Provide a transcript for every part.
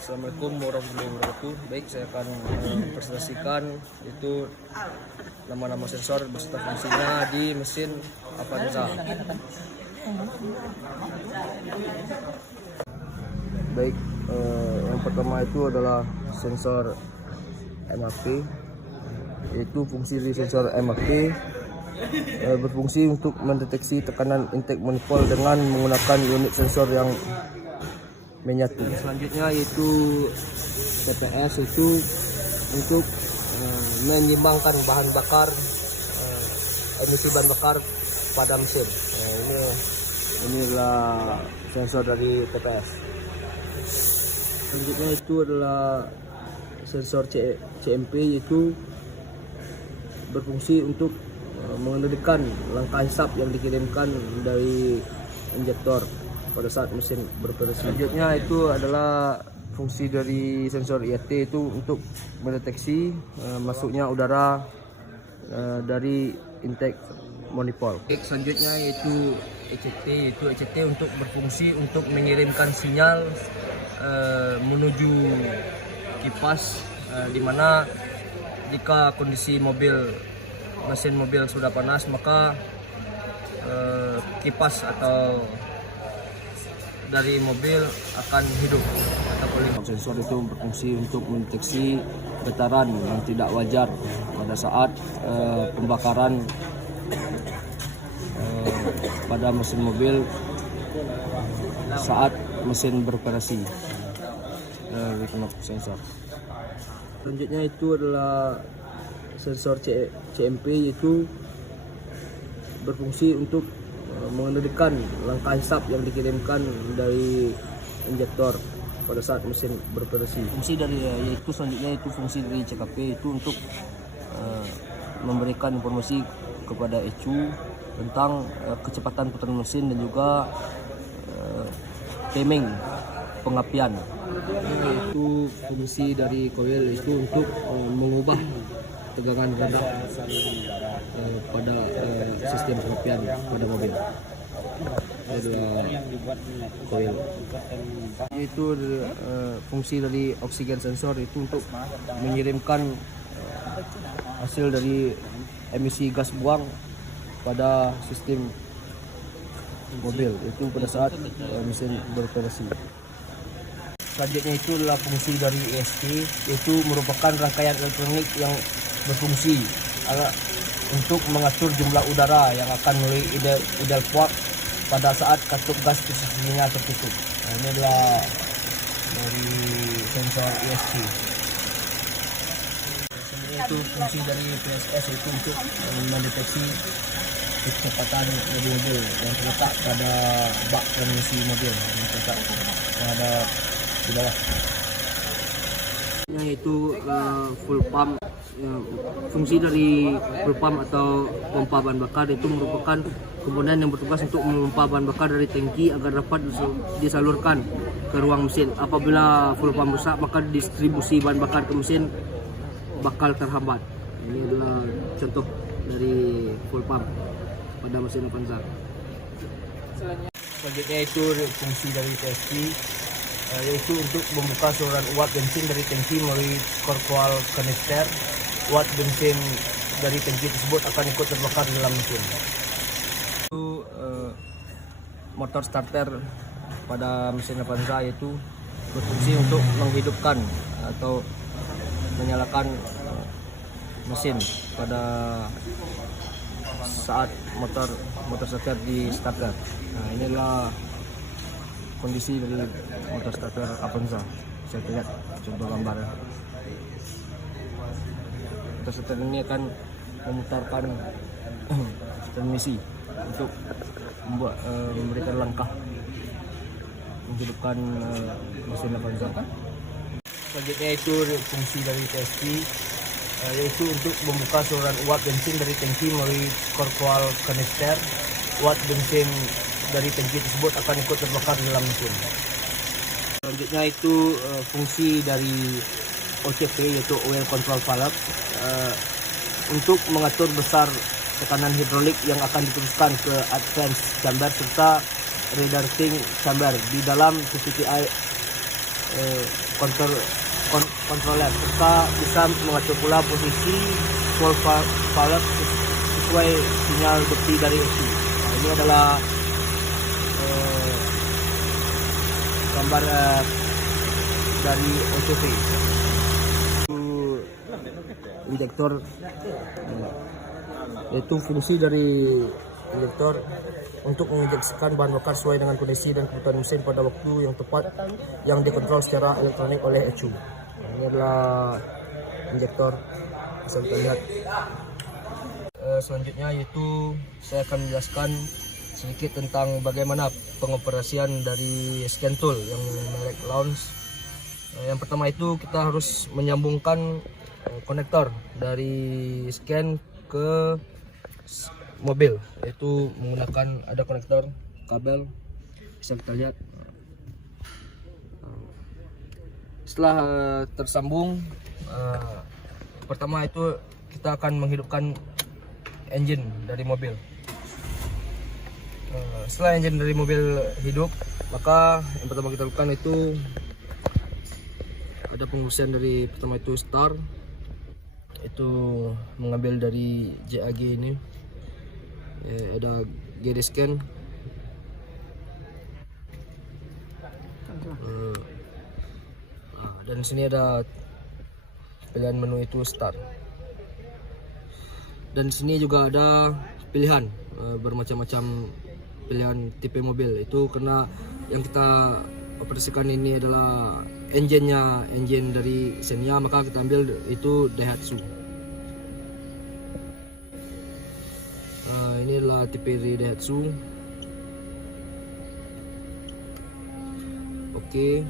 Assalamualaikum warahmatullahi wabarakatuh. Baik, saya akan presentasikan itu nama-nama sensor beserta fungsinya di mesin Avanza. Baik, yang pertama itu adalah sensor MAP, yaitu fungsi dari sensor MAP berfungsi untuk mendeteksi tekanan intake manifold dengan menggunakan unit sensor yang menyatu. Selanjutnya yaitu TPS, itu untuk menyeimbangkan bahan bakar, emisi bahan bakar pada mesin. Inilah sensor dari TPS. Selanjutnya itu adalah sensor CMP, yaitu berfungsi untuk mengendalikan langkah hisap yang dikirimkan dari injektor pada saat mesin beroperasi. Selanjutnya itu adalah fungsi dari sensor IAT, itu untuk mendeteksi masuknya udara dari intake manifold. Selanjutnya yaitu ECT, untuk berfungsi untuk mengirimkan sinyal menuju kipas, di mana jika kondisi mesin mobil sudah panas, maka kipas atau dari mobil akan hidup. Sensor itu berfungsi untuk mendeteksi getaran yang tidak wajar pada saat pembakaran pada mesin mobil saat mesin beroperasi. Sensor selanjutnya itu adalah sensor CMP, yaitu berfungsi untuk mengendalikan langkah hisap yang dikirimkan dari injektor pada saat mesin beroperasi. Fungsi dari yaitu selanjutnya itu fungsi dari CKP, itu untuk memberikan informasi kepada ECU tentang kecepatan putaran mesin dan juga timing pengapian. Itu fungsi dari coil, itu untuk mengubah tegangan rendah pada sistem pengapian pada mobil. Adalah coil. Itu fungsi dari oksigen sensor, itu untuk mengirimkan hasil dari emisi gas buang pada sistem mobil itu pada saat mesin beroperasi. Selanjutnya itu adalah fungsi dari ESC, yaitu merupakan rangkaian elektronik yang berfungsi untuk mengatur jumlah udara yang akan melalui idle port pada saat katup gas posisinya tertutup. Ini adalah dari sensor ESC. Itu fungsi dari PSS, itu untuk mendeteksi kecepatan mobil yang terletak pada bak pengisi mobil yang terletak pada di bawah. Yaitu full pump. Fungsi dari full pump atau pompa bahan bakar itu merupakan komponen yang bertugas untuk memompa bahan bakar dari tangki agar dapat disalurkan ke ruang mesin. Apabila full pump rusak, maka distribusi bahan bakar ke mesin bakal terhambat. Ini adalah contoh dari full pump pada mesin Avanza. Selanjutnya itu fungsi dari TSP, yaitu untuk membuka saluran uap bensin dari tangki melalui korpoal kanister. Uap bensin dari tangki tersebut akan ikut terbakar di dalam mesin. Itu motor starter pada mesin Avanza, yaitu berfungsi untuk menghidupkan atau menyalakan mesin pada saat motor starter di starter. Nah, inilah kondisi dari motor starter Avanza. Saya lihat contoh gambarnya. Motor starter ini akan memutarkan transmisi untuk memberikan langkah menghidupkan mesin Avanza. Selanjutnya itu fungsi dari TSP, yaitu untuk membuka saluran uap bensin dari tangki melalui korpoal kanister. Uap bensin dari tangki tersebut akan ikut terbakar di dalam mesin. Selanjutnya itu fungsi dari OCV, yaitu Oil Control Valve, untuk mengatur besar tekanan hidrolik yang akan diteruskan ke advance chamber serta redirecting chamber di dalam PPTI controller, serta bisa mengatur pula posisi fuel valve sesuai sinyal bukti dari ECU. Nah, ini adalah gambar dari OCV. Injektor, yaitu fungsi dari injektor untuk menginjeksikan bahan bakar sesuai dengan kondisi dan kebutuhan mesin pada waktu yang tepat yang dikontrol secara elektronik oleh ECU. Ini adalah injektor, bisa kita lihat. Selanjutnya yaitu saya akan menjelaskan sedikit tentang bagaimana pengoperasian dari scan tool yang merek Launch. Yang pertama itu kita harus menyambungkan konektor dari scan ke mobil, yaitu menggunakan ada konektor kabel, bisa kita lihat. Setelah tersambung, pertama itu kita akan menghidupkan engine dari mobil. Setelah engine dari mobil hidup, maka yang pertama kita lakukan itu ada pengurusan dari pertama itu start, itu mengambil dari JAG ini, ada GD scan, dan sini ada pilihan menu itu start, dan sini juga ada pilihan bermacam-macam pilihan tipe mobil. Itu karena yang kita operasikan ini adalah engine dari Xenia, maka kita ambil itu Daihatsu. Ini adalah tipe dari Daihatsu. Oke.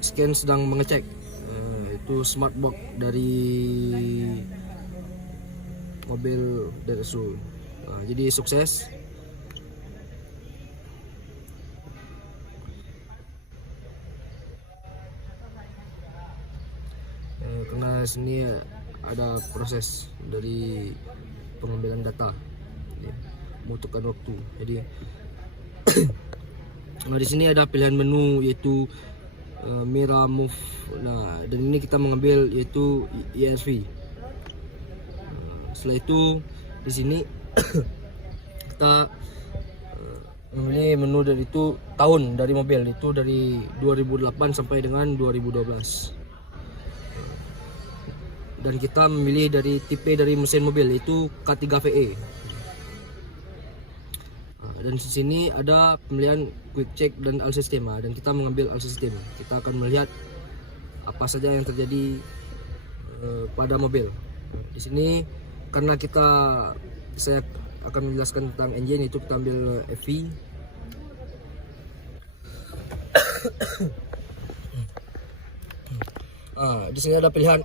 Scan sedang mengecek itu smart box dari mobil Daihatsu. Jadi sukses. Karena sini ada proses dari pengambilan data, membutuhkan waktu. Jadi nah, di sini ada pilihan menu yaitu Mira Move. Nah, dan ini kita mengambil yaitu ERV. Setelah itu di sini kita memilih menu dari itu tahun dari mobil, itu dari 2008 sampai dengan 2012. Dan kita memilih dari tipe dari mesin mobil, yaitu K3VE. Dan di sini ada pemilihan quick check dan all system, dan kita mengambil all system. Kita akan melihat apa saja yang terjadi pada mobil. Di sini karena saya akan menjelaskan tentang engine, itu kita ambil FV. Di sini ada pilihan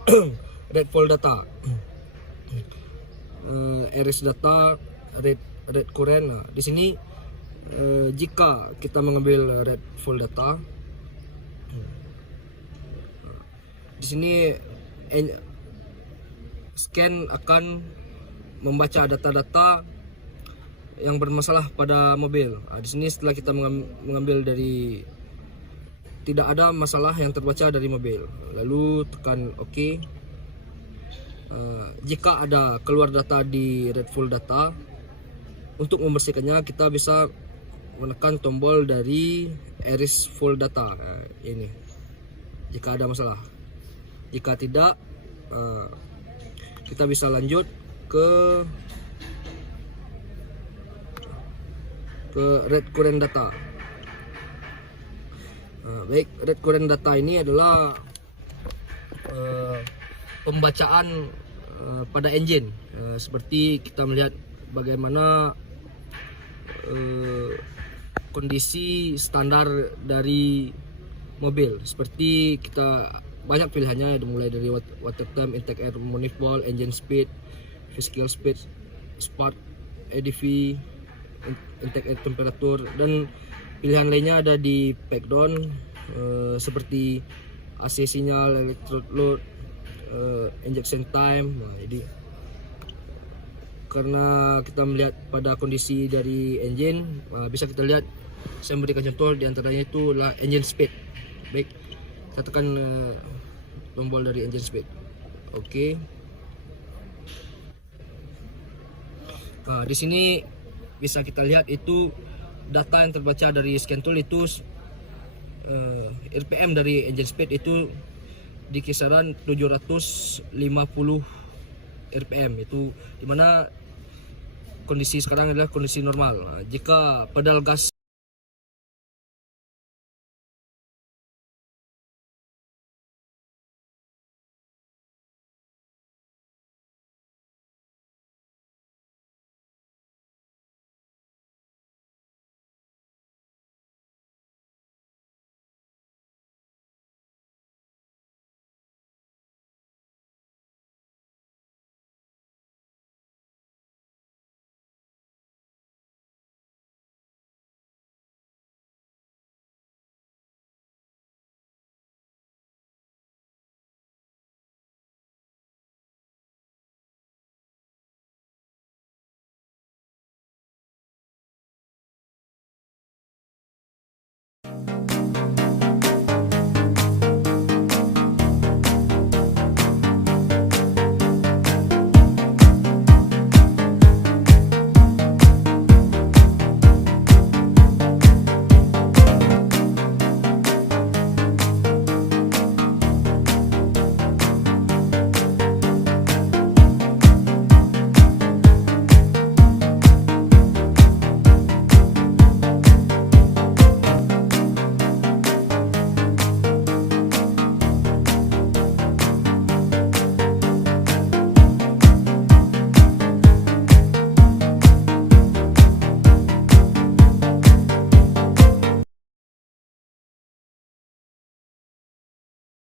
red full data, Eris data, red current. Nah, di sini jika kita mengambil red full data, di sini scan akan membaca data-data yang bermasalah pada mobil. Di sini setelah kita mengambil dari tidak ada masalah yang terbaca dari mobil, lalu tekan OK. Jika ada keluar data di red full data, untuk membersihkannya kita bisa menekan tombol dari Eris full data. Ini jika ada masalah. Jika tidak, kita bisa lanjut ke red current data. Baik, red current data ini adalah pembacaan pada engine, seperti kita melihat bagaimana kondisi standar dari mobil. Seperti kita banyak pilihannya, mulai dari water temp, intake air manifold, engine speed, physical speed, spark, ADV, intake air temperature, dan pilihan lainnya ada di pack down, seperti AC sinyal, electrode load, injection time. Nah, jadi karena kita melihat pada kondisi dari engine, bisa kita lihat saya memberikan contoh di antaranya itu adalah engine speed. Baik, kita tekan tombol dari engine speed. Oke. Di sini bisa kita lihat itu data yang terbaca dari scan tool itu RPM dari engine speed itu di kisaran 750 RPM, itu dimana kondisi sekarang adalah kondisi normal. Jika pedal gas